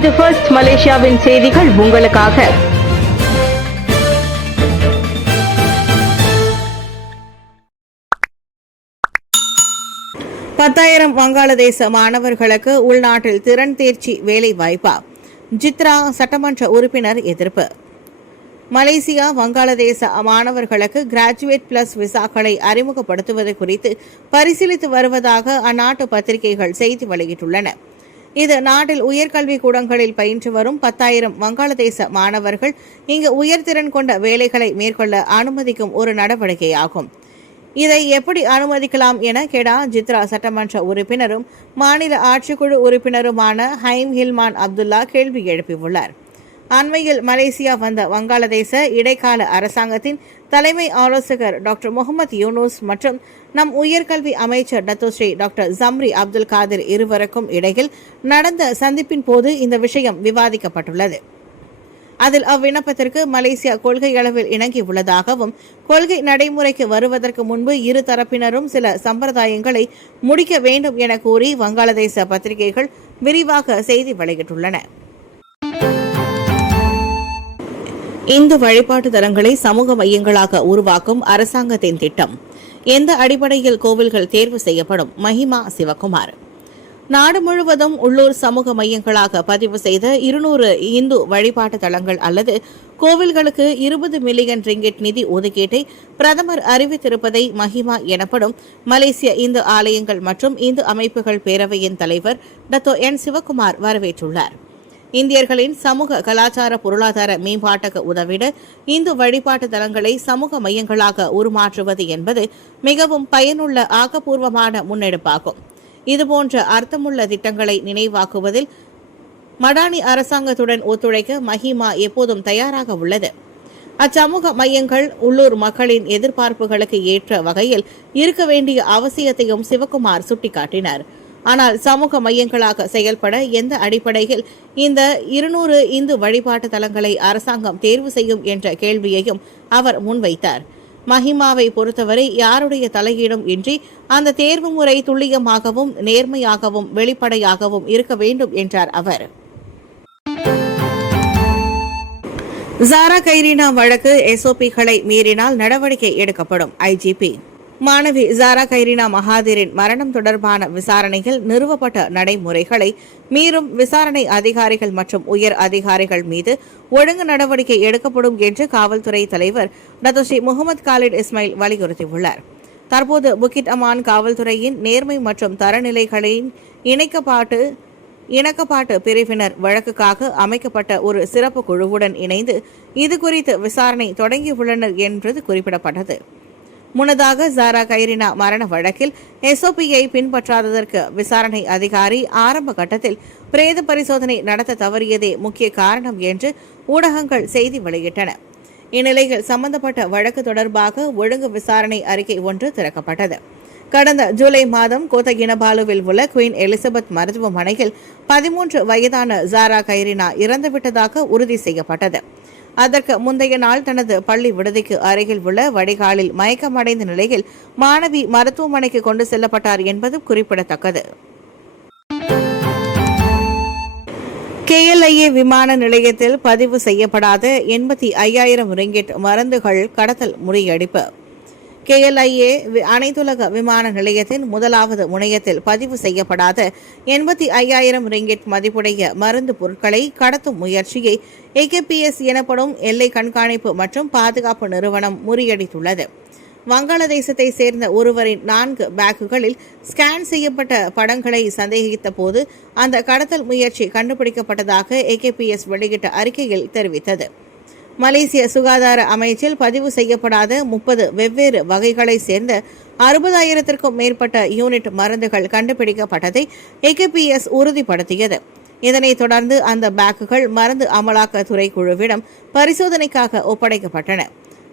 இது ஃபர்ஸ்ட் மலேசியாவின் செய்திகள் உங்களுக்காக. பத்தாயிரம் வங்காளதேச மாணவர்களுக்கு உள்நாட்டில் திறன் தேர்ச்சி வேலை வாய்ப்பா? ஜித்ரா சட்டமன்ற உறுப்பினர் எதிர்ப்பு. மலேசியா வங்காளதேச மாணவர்களுக்கு கிராஜுவேட் பிளஸ் விசாக்களை அறிமுகப்படுத்துவது குறித்து பரிசீலித்து வருவதாக அந்நாட்டு பத்திரிகைகள் செய்தி வெளியிட்டுள்ளன. இது நாட்டில் உயர்கல்வி கூடங்களில் பயின்று வரும் 10,000 வங்காளதேச மாணவர்கள் இங்கு உயர்திறன் கொண்ட வேலைகளை மேற்கொள்ள அனுமதிக்கும் ஒரு நடவடிக்கையாகும். இதை எப்படி அனுமதிக்கலாம் என கெடா ஜித்ரா சட்டமன்ற உறுப்பினரும் மாநில ஆட்சிக்குழு உறுப்பினருமான ஹைம் ஹில்மான் அப்துல்லா கேள்வி எழுப்பியுள்ளார். அண்மையில் மலேசியா வந்த வங்காளதேச இடைக்கால அரசாங்கத்தின் தலைமை ஆலோசகர் டாக்டர் முகமது யூனூஸ் மற்றும் நம் உயர்கல்வி அமைச்சர் Datuk Seri doctor Zambry Abdul Kadir இருவருக்கும் இடையில் நடந்த சந்திப்பின் போது இந்த விஷயம் விவாதிக்கப்பட்டுள்ளது. அதில் அவ்விண்ணப்பத்திற்கு மலேசியா கொள்கை அளவில் இணங்கியுள்ளதாகவும் கொள்கை நடைமுறைக்கு வருவதற்கு முன்பு இரு தரப்பினரும் சில சம்பிரதாயங்களை முடிக்க வேண்டும் என கூறி வங்காளதேச பத்திரிகைகள் விரிவாக செய்தி வெளியிட்டுள்ளன. இந்து வழிபாட்டு தலங்களை சமூக மையங்களாக உருவாக்கும் அரசாங்கத்தின் திட்டம். எந்த அடிப்படையில் கோவில்கள் தேர்வு செய்யப்படும்? மஹிமா சிவகுமார். நாடு முழுவதும் உள்ளூர் சமூக மையங்களாக பதிவு செய்த 200 இந்து வழிபாட்டு தலங்கள் அல்லது கோவில்களுக்கு 20 மில்லியன் ரிங்கிட் நிதி ஒதுக்கீட்டை பிரதமர் அறிவித்திருப்பதை மஹிமா எனப்படும் மலேசிய இந்து ஆலயங்கள் மற்றும் இந்து அமைப்புகள் பேரவையின் தலைவர் டத்தோ என் சிவகுமார் வரவேற்றுள்ளார். இந்தியர்களின் சமூக கலாச்சார பொருளாதார மேம்பாட்டுக்கு உதவிட இந்து வழிபாட்டு தலங்களை சமூக மையங்களாக உருமாற்றுவது என்பது மிகவும் பயனுள்ள ஆக்கப்பூர்வமான முன்னெடுப்பாகும். இதுபோன்ற அர்த்தமுள்ள திட்டங்களை நினைவாக்குவதில் மடானி அரசாங்கத்துடன் ஒத்துழைக்க மஹிமா எப்போதும் தயாராக உள்ளது. அச்சமூக மையங்கள் உள்ளூர் மக்களின் எதிர்பார்ப்புகளுக்கு ஏற்ற வகையில் இருக்க வேண்டிய அவசியத்தையும் சிவகுமார் சுட்டிக்காட்டினார். ஆனால் சமூக மையங்களாக செயல்பட எந்த அடிப்படையில் இந்த 200 இந்து வழிபாட்டு தலங்களை அரசாங்கம் தேர்வு செய்யும் என்ற கேள்வியையும் அவர் முன்வைத்தார். மஹிமாவை பொறுத்தவரை யாருடைய தலையீடும் இன்றி அந்த தேர்வு முறை துல்லியமாகவும் நேர்மையாகவும் வெளிப்படையாகவும் இருக்க வேண்டும் என்றார் அவர். ஜாரா கைரீனா வழக்கு எஸ்ஓபிகளை மீறினால் நடவடிக்கை எடுக்கப்படும். ஐஜிபி. மாணவி ஜாரா கைரீனா மகாதீரின் மரணம் தொடர்பான விசாரணையில் நிறுவப்பட்ட நடைமுறைகளை மீறும் விசாரணை அதிகாரிகள் மற்றும் உயர் அதிகாரிகள் மீது ஒழுங்கு நடவடிக்கை எடுக்கப்படும் என்று காவல்துறை தலைவர் டத்தோஸ்ரீ முகமது காலிட் இஸ்மாயில் வலியுறுத்தியுள்ளார். தற்போது புக்கிட் அமான் காவல்துறையின் நேர்மை மற்றும் தரநிலைகளின் இணக்கப்பாட்டு பிரிவினர் வழக்குக்காக அமைக்கப்பட்ட ஒரு சிறப்பு குழுவுடன் இணைந்து இதுகுறித்து விசாரணை தொடங்கியுள்ளனர் என்பது குறிப்பிடப்பட்டது. முன்னதாக ஜாரா கைரீனா மரண வழக்கில் எஸ்ஓபியை பின்பற்றாததற்கு விசாரணை அதிகாரி ஆரம்ப கட்டத்தில் பிரேத பரிசோதனை நடத்த தவறியதே முக்கிய காரணம் என்று ஊடகங்கள் செய்தி வெளியிட்டன. இந்நிலையில் சம்பந்தப்பட்ட வழக்கு தொடர்பாக ஒழுங்கு விசாரணை அறிக்கை ஒன்று திறக்கப்பட்டது. கடந்த ஜூலை மாதம் கோத்தகினபாலுவில் உள்ள குயின் எலிசபெத் மருத்துவமனையில் 13 வயதான ஜாரா கைரீனா இறந்துவிட்டதாக உறுதி செய்யப்பட்டது. அதற்கு முந்தைய நாள் தனது பள்ளி விடுதிக்கு அருகில் உள்ள வடிகாலில் மயக்கமடைந்த நிலையில் மாணவி மருத்துவமனைக்கு கொண்டு செல்லப்பட்டார் என்பது குறிப்பிடத்தக்கது. KLIA விமான நிலையத்தில் பதிவு செய்யப்படாத 85,000 ரிங்கிட் மருந்துகள் கடத்தல் முறியடிப்பு. KLIA அனைத்துலக விமான நிலையத்தின் முதலாவது முனையத்தில் பதிவு செய்யப்படாத 85,000 ரிங்கிட் மதிப்புடைய மருந்து பொருட்களை கடத்தும் முயற்சியை AKPS எனப்படும் எல்லை கண்காணிப்பு மற்றும் பாதுகாப்பு நிறுவனம் முறியடித்துள்ளது. வங்காளதேசத்தை சேர்ந்த ஒருவரின் 4 பேக்குகளில் ஸ்கேன் செய்யப்பட்ட படங்களை சந்தேகித்த போது அந்த கடத்தல் முயற்சி கண்டுபிடிக்கப்பட்டதாக AKPS வெளியிட்ட அறிக்கையில் தெரிவித்தது. மலேசிய சுகாதார அமைச்சில் பதிவு செய்யப்படாத 30 வெவ்வேறு வகைகளை சேர்ந்த 60,000க்கும் மேற்பட்ட யூனிட் மருந்துகள் கண்டுபிடிக்கப்பட்டதை AKPS உறுதிப்படுத்தியது. இதனைத் தொடர்ந்து அந்த பேக்குகள் மருந்து அமலாக்கத்துறை குழுவிடம் பரிசோதனைக்காக ஒப்படைக்கப்பட்டன.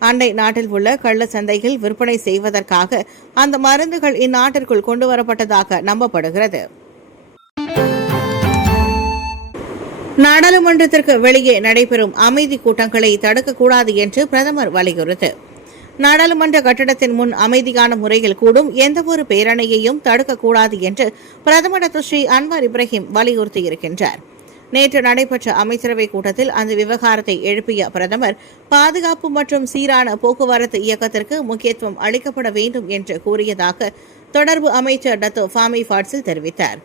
அண்டை நாட்டில் உள்ள கள்ள சந்தையில் விற்பனை செய்வதற்காக அந்த மருந்துகள் இந்நாட்டிற்குள் கொண்டுவரப்பட்டதாக நம்பப்படுகிறது. நாடாளுமன்றத்திற்கு வெளியே நடைபெறும் அமைதி கூட்டங்களை தடுக்கக்கூடாது என்று பிரதமர் வலியுறுத்து. நாடாளுமன்ற கட்டடத்தின் முன் அமைதியான முறையில் கூடும் எந்தவொரு பேரணியையும் தடுக்கக்கூடாது என்று பிரதமர் டத்தோஸ்ரீ அன்வார் இப்ராஹிம் வலியுறுத்தியிருக்கின்றார். நேற்று நடைபெற்ற அமைச்சரவைக் கூட்டத்தில் அந்த விவகாரத்தை எழுப்பிய பிரதமர், பாதுகாப்பு மற்றும் சீரான போக்குவரத்து இயக்கத்திற்கு முக்கியத்துவம் அளிக்கப்பட வேண்டும் என்று கூறியதாக தொடர்பு அமைச்சர் டத்தோ ஃபாமி ஃபாட்சில் தெரிவித்தார்.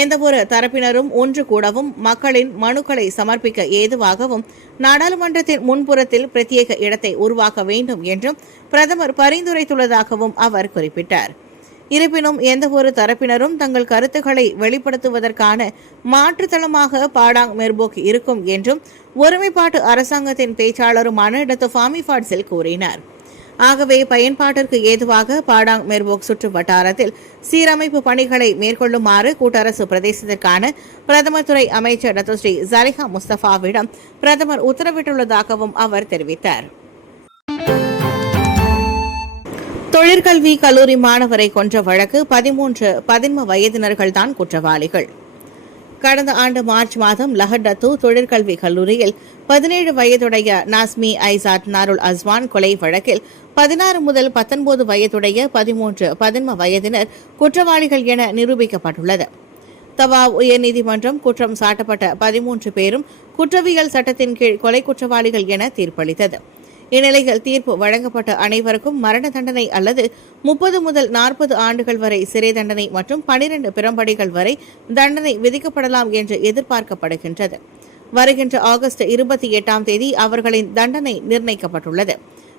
எந்தவொரு தரப்பினரும் ஒன்று கூடவும் மக்களின் மனுக்களை சமர்ப்பிக்க ஏதுவாகவும் நாடாளுமன்றத்தின் முன்புறத்தில் பிரத்யேக இடத்தை உருவாக்க வேண்டும் என்றும் பிரதமர் பரிந்துரைத்துள்ளதாகவும் அவர் குறிப்பிட்டார். இருப்பினும் எந்தவொரு தரப்பினரும் தங்கள் கருத்துக்களை வெளிப்படுத்துவதற்கான மாற்றுத்தளமாக பாடாங் மெர்போக் இருக்கும் என்றும் ஒருமைப்பாட்டு அரசாங்கத்தின் பேச்சாளருமான டத்தோ ஃபாமி ஃபாட்சில் கூறினார். ஆகவே பயன்பாட்டிற்கு ஏதுவாக பாடாங் மெர்போக் சுற்று வட்டாரத்தில் சீரமைப்பு பணிகளை மேற்கொள்ளுமாறு கூட்டரசு பிரதேசத்திற்கான பிரதமர் துறை அமைச்சர் டத்தோ ஸ்ரீ ஜலிஹா முஸ்தபாவிடம் பிரதமர் உத்தரவிட்டுள்ளதாகவும் அவர் தெரிவித்தார். தொழிற்கல்வி கல்லூரி மாணவரை கொன்ற வழக்கு 13 பதின்ம வயதினர்கள்தான் குற்றவாளிகள். கடந்த ஆண்டு மார்ச் மாதம் லஹட்டத்து தொழிற்கல்வி கல்லூரியில் 17 வயதுடைய நாஸ்மி ஐசாத் நாருல் அஸ்வான் கொலை வழக்கில் 16 முதல் 19 வயதுடைய 13 பதின்ம வயதினர் குற்றவாளிகள் என நிரூபிக்கப்பட்டுள்ளது. தவா உயர்நீதிமன்றம் குற்றம் சாட்டப்பட்ட 13 பேரும் குற்றவியல் சட்டத்தின் கீழ் கொலை குற்றவாளிகள் என தீர்ப்பளித்தது. இந்நிலையில் தீர்ப்பு வழங்கப்பட்ட அனைவருக்கும் மரண தண்டனை அல்லது 30 முதல் 40 ஆண்டுகள் வரை சிறை தண்டனை மற்றும் 12 பிறம்படிகள் வரை தண்டனை விதிக்கப்படலாம் என்று எதிர்பார்க்கப்படுகின்றது. வருகின்ற ஆகஸ்ட் 28ஆம் தேதி அவர்களின் தண்டனை நிர்ணயிக்கப்பட்டுள்ளது.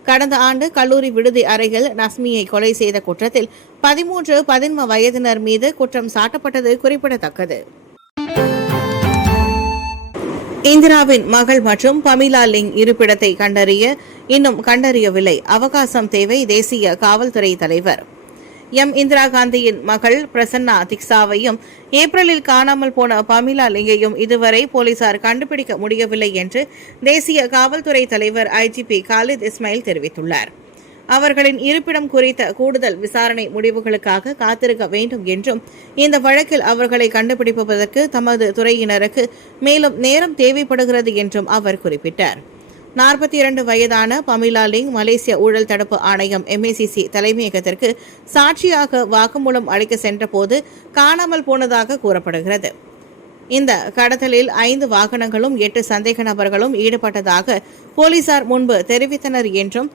கடந்த ஆண்டு கல்லூரி விடுதி அறையில் நஸ்மியை கொலை செய்த குற்றத்தில் 13 பதின்ம வயதினர் மீது குற்றம் சாட்டப்பட்டது குறிப்பிடத்தக்கது. இந்திராவின் மகள் மற்றும் பமிலா லிங் இருப்பிடத்தை இன்னும் கண்டறியவில்லை. அவகாசம் தேவை தேசிய காவல்துறை தலைவர். இந்திரா காந்தியின் மகள் பிரசன்னா திக்சாவையும் ஏப்ரலில் காணாமல் போன பமிலா லிங்கையும் இதுவரை போலீசார் கண்டுபிடிக்க முடியவில்லை என்று தேசிய காவல்துறை தலைவர் IGP காலித் இஸ்மாயில் தெரிவித்துள்ளார். அவர்களின் இருப்பிடம் குறித்த கூடுதல் விசாரணை முடிவுகளுக்காக காத்திருக்க வேண்டும் என்றும் இந்த வழக்கில் அவர்களை கண்டுபிடிப்பதற்கு தமது துறையினருக்கு மேலும் நேரம் தேவைப்படுகிறது என்றும் அவர் குறிப்பிட்டார். 42 வயதான பமிலா லிங் மலேசிய ஊழல் தடுப்பு ஆணையம் MACC தலைமையகத்திற்கு சாட்சியாக வாக்குமூலம் அளிக்க சென்றபோது காணாமல் போனதாக கூறப்படுகிறது. இந்த கடத்தலில் 5 வாகனங்களும் 8 சந்தேக நபர்களும் ஈடுபட்டதாக போலீசார் முன்பு தெரிவித்தனர் என்றும்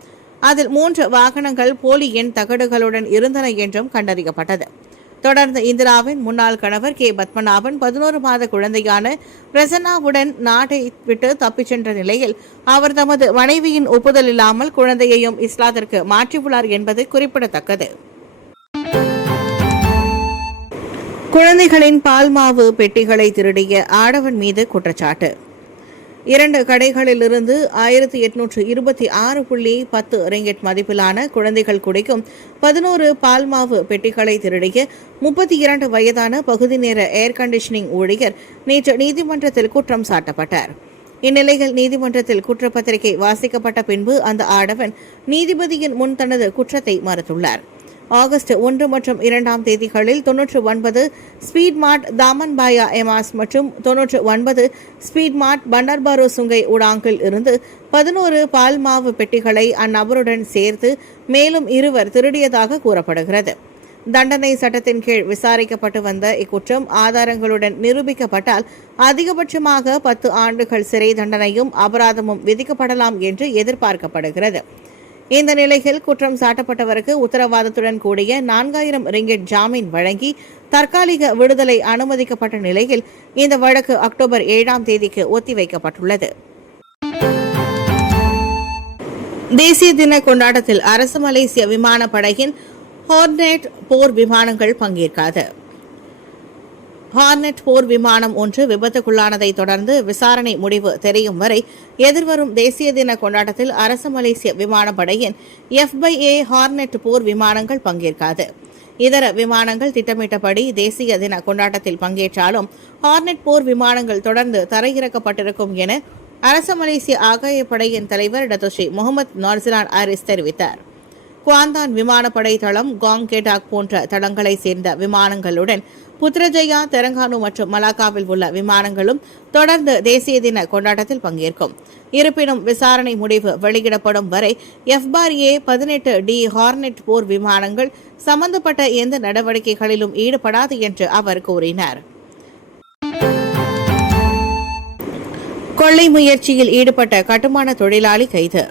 அதில் 3 வாகனங்கள் போலி எண் தகடுகளுடன் இருந்தன என்றும் கண்டறியப்பட்டது. தொடர்ந்து இந்திராவின் முன்னாள் கணவர் K. பத்மநாபன் 11 மாத குழந்தையான பிரசன்னாவுடன் நாட்டை விட்டு தப்பிச் சென்ற நிலையில் அவர் தமது மனைவியின் ஒப்புதல் இல்லாமல் குழந்தையையும் இஸ்லாத்திற்கு மாற்றியுள்ளார் என்பது குறிப்பிடத்தக்கது. குழந்தைகளின் பால்மாவு பெட்டிகளை திருடிய ஆடவன் மீது குற்றச்சாட்டு. 2 கடைகளிலிருந்து 1826.10 ரிங்கெட் மதிப்பிலான குழந்தைகள் குடிக்கும் 11 பால்மாவு பெட்டிகளை திருடிய 32 வயதான பகுதி நேர ஏர் கண்டிஷனிங் ஊழியர் நேற்று நீதிமன்றத்தில் குற்றம் சாட்டப்பட்டார். இந்நிலையில் நீதிமன்றத்தில் குற்றப்பத்திரிகை வாசிக்கப்பட்ட பின்பு அந்த ஆடவன் நீதிபதியின் முன் தனது குற்றத்தை மறுத்துள்ளார். ஆகஸ்ட் 1 மற்றும் 2ஆம் தேதிகளில் 99 ஸ்பீட் மார்ட் தாமன்பாயா எமாஸ் மற்றும் 99 ஸ்பீட் மார்ட் பண்டர்பாரோ சுங்கை உடாங்கில் இருந்து 11 பால்மாவு பெட்டிகளை அந்நபருடன் சேர்த்து மேலும் 2 திருடியதாக கூறப்படுகிறது. தண்டனை சட்டத்தின் கீழ் விசாரிக்கப்பட்டு வந்த இக்குற்றம் ஆதாரங்களுடன் நிரூபிக்கப்பட்டால் அதிகபட்சமாக 10 ஆண்டுகள் சிறை தண்டனையும் அபராதமும் விதிக்கப்படலாம் என்று எதிர்பார்க்கப்படுகிறது. இந்த நிலையில் குற்றம் சாட்டப்பட்டவருக்கு உத்தரவாதத்துடன் கூடிய 4000 ரிங்கெட் ஜாமீன் வழங்கி தற்காலிக விடுதலை அனுமதிக்கப்பட்ட நிலையில் இந்த வழக்கு அக்டோபர் 7ஆம் தேதிக்கு ஒத்திவைக்கப்பட்டுள்ளது. தேசிய தின கொண்டாட்டத்தில் அரசு மலேசிய விமானப்படையின் ஹார்னெட் போர் விமானங்கள் பங்கேற்காது. ஹார்னெட் போர் விமானம் ஒன்று விபத்துக்குள்ளானதை தொடர்ந்து விசாரணை முடிவு தெரியும் வரை எதிர்வரும் தேசிய தின கொண்டாட்டத்தில் அரசு மலேசிய விமானப்படையின் FA ஹார்னெட் போர் விமானங்கள் பங்கேற்காது. இதர விமானங்கள் திட்டமிட்டபடி தேசிய தின கொண்டாட்டத்தில் பங்கேற்றாலும் ஹார்னெட் போர் விமானங்கள் தொடர்ந்து தரையிறக்கப்பட்டிருக்கும் என அரசு மலேசிய ஆகாயப்படையின் தலைவர் டத்தோ ஸ்ரீ முகமது நார்சிலான் ஆரிஸ் தெரிவித்தார். குவாந்தான் விமானப்படை தளம், காங் கேடாக் போன்ற தளங்களை சேர்ந்த விமானங்களுடன் புத்ரஜயா, தெலங்கானு மற்றும் மலாக்காவில் உள்ள விமானங்களும் தொடர்ந்து தேசிய தின கொண்டாட்டத்தில் பங்கேற்கும். இருப்பினும் விசாரணை முடிவு வெளியிடப்படும் வரை FA 18D ஹார்னெட் போர் விமானங்கள் சம்பந்தப்பட்ட எந்த நடவடிக்கைகளிலும் ஈடுபடாது என்று அவர் கூறினார். கொள்ளை முயற்சியில் ஈடுபட்ட கட்டுமான தொழிலாளி கைது.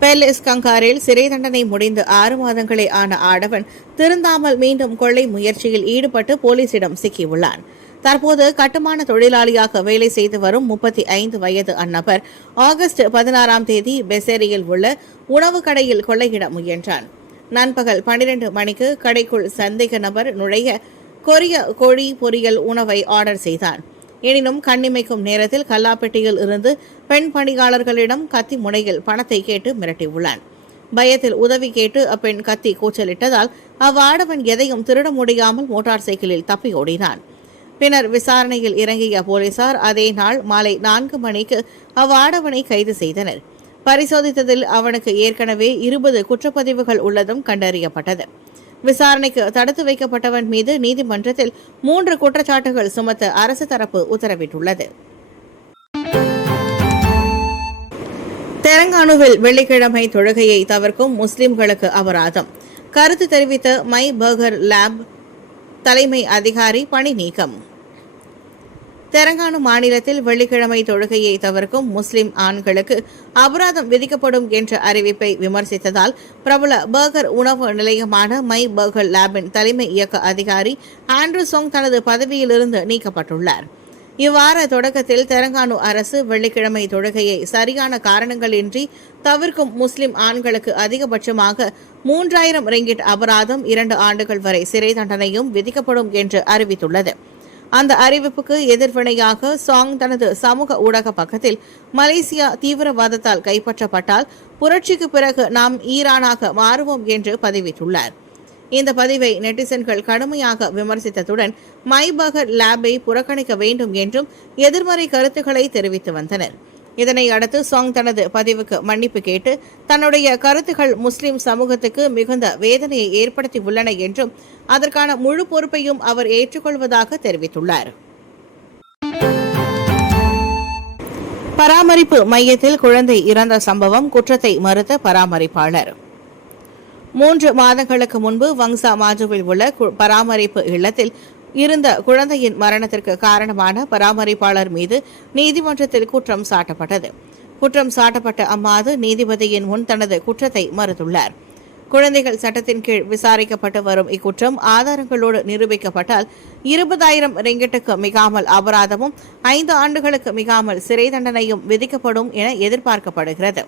பெர்லிஸ் கங்காரில் சிறை தண்டனை முடிந்து 6 மாதங்களே ஆன ஆடவன் திருந்தாமல் மீண்டும் கொள்ளை முயற்சியில் ஈடுபட்டு போலீசிடம் சிக்கியுள்ளான். தற்போது கட்டுமான தொழிலாளியாக வேலை செய்து வரும் 35 வயது அந்நபர் ஆகஸ்ட் 16ஆம் தேதி பெசேரியில் உள்ள உணவு கடையில் கொள்ளையிட முயன்றான். நண்பகல் 12 மணிக்கு கடைக்குள் சந்தேக நபர் நுழைய கொரிய கோழி பொரியல் உணவை ஆர்டர் செய்தான். எனினும் கண்ணிமைக்கும் நேரத்தில் கல்லாப்பெட்டியில் இருந்து பெண் பணியாளர்களிடம் கத்தி முனையில் பணத்தை கேட்டு மிரட்டியுள்ளான். பயத்தில் உதவி கேட்டு அப்பெண் கத்தி கூச்சலிட்டதால் அவ்வாடவன் எதையும் திருட முடியாமல் மோட்டார் சைக்கிளில் தப்பி ஓடினான். பின்னர் விசாரணையில் இறங்கிய போலீசார் அதே நாள் மாலை 4 மணிக்கு அவ்வாடவனை கைது செய்தனர். பரிசோதித்ததில் அவனுக்கு ஏற்கனவே 20 குற்றப்பதிவுகள் உள்ளதும் கண்டறியப்பட்டது. விசாரணைக்கு தடுத்து வைக்கப்பட்டவன் மீது நீதிமன்றத்தில் 3 குற்றச்சாட்டுகள் சுமத்த அரசு தரப்பு உத்தரவிட்டுள்ளது. தெலங்கானாவில் வெள்ளிக்கிழமை தொழுகையை தவிர்க்கும் முஸ்லிம்களுக்கு அபராதம். கருத்து தெரிவித்த மை பர்கர் லேப் தலைமை அதிகாரி பணி நீக்கம். தெலங்கானா மாநிலத்தில் வெள்ளிக்கிழமை தொழுகையை தவிர்க்கும் முஸ்லிம் ஆண்களுக்கு அபராதம் விதிக்கப்படும் என்ற அறிவிப்பை விமர்சித்ததால் பிரபல பர்கர் உணவு நிலையமான மை பர்கர் லேபின் தலைமை இயக்க அதிகாரி ஆண்ட்ரூ சொங் தனது பதவியிலிருந்து நீக்கப்பட்டுள்ளார். இவ்வார தொடக்கத்தில் தெலங்கானா அரசு வெள்ளிக்கிழமை தொழுகையை சரியான காரணங்களின்றி தவிர்க்கும் முஸ்லிம் ஆண்களுக்கு அதிகபட்சமாக 3000 ரிங்கிட் அபராதம் 2 ஆண்டுகள் வரை சிறை தண்டனையும் விதிக்கப்படும் என்று அறிவித்துள்ளது. அந்த அறிவிப்புக்கு எதிர்வினையாக சாங் தனது சமூக ஊடக பக்கத்தில் மலேசியா தீவிரவாதத்தால் கைப்பற்றப்பட்டால் புரட்சிக்கு பிறகு நாம் ஈரானாக மாறுவோம் என்று பதிவிட்டுள்ளார். இந்த பதிவை நெட்டிசன்கள் கடுமையாக விமர்சித்ததுடன் மை பர்கர் லேபை புறக்கணிக்க வேண்டும் என்றும் எதிர்மறை கருத்துக்களை தெரிவித்து வந்தனர். இதனை அடுத்து சாங் தனது பதிவுக்கு மன்னிப்பு கேட்டு தன்னுடைய கருத்துக்கள் முஸ்லிம் சமூகத்துக்கு மிகுந்த வேதனையை ஏற்படுத்தி உள்ளன என்றும் அதற்கான முழு பொறுப்பையும் அவர் ஏற்றுக்கொள்வதாக தெரிவித்துள்ளார். பராமரிப்பு மையத்தில் குழந்தை இறந்த சம்பவம் குற்றத்தை மறுத்த பராமரிப்பாளர். 3 மாதங்களுக்கு முன்பு வங்சா மாஜுவில் உள்ள பராமரிப்பு இல்லத்தில் இருந்த குழந்தையின் மரணத்திற்கு காரணமான பராமரிப்பாளர் மீது நீதிமன்றத்தில் குற்றம் சாட்டப்பட்டது. குற்றம் சாட்டப்பட்ட அம்மாது நீதிபதியின் முன் தனது குற்றத்தை மறுத்துள்ளார். குழந்தைகள் சட்டத்தின் கீழ் விசாரிக்கப்பட்டு வரும் இக்குற்றம் ஆதாரங்களோடு நிரூபிக்கப்பட்டால் 20,000 ரிங்கிட்டுக்கு மிகாமல் அபராதமும் 5 ஆண்டுகளுக்கு மிகாமல் சிறை தண்டனையும் விதிக்கப்படும் என எதிர்பார்க்கப்படுகிறது.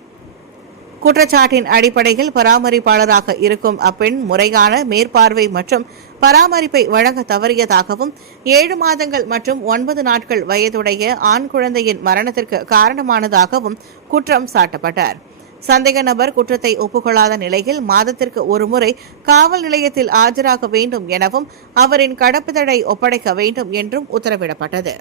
குற்றச்சாட்டின் அடிப்படையில் பராமரிப்பாளராக இருக்கும் அப்பெண் முறையான மேற்பார்வை மற்றும் பராமரிப்பை வழங்க தவறியதாகவும் 7 மாதங்கள் மற்றும் 9 நாட்கள் வயதுடைய ஆண் குழந்தையின் மரணத்திற்கு காரணமானதாகவும் குற்றம் சாட்டப்பட்டார். சந்தேக நபர் குற்றத்தை ஒப்புக்கொள்ளாத நிலையில் மாதத்திற்கு ஒரு முறை காவல் நிலையத்தில் ஆஜராக வேண்டும் எனவும் அவரின் கடப்புதழை ஒப்படைக்க வேண்டும் என்றும் உத்தரவிடப்பட்டது.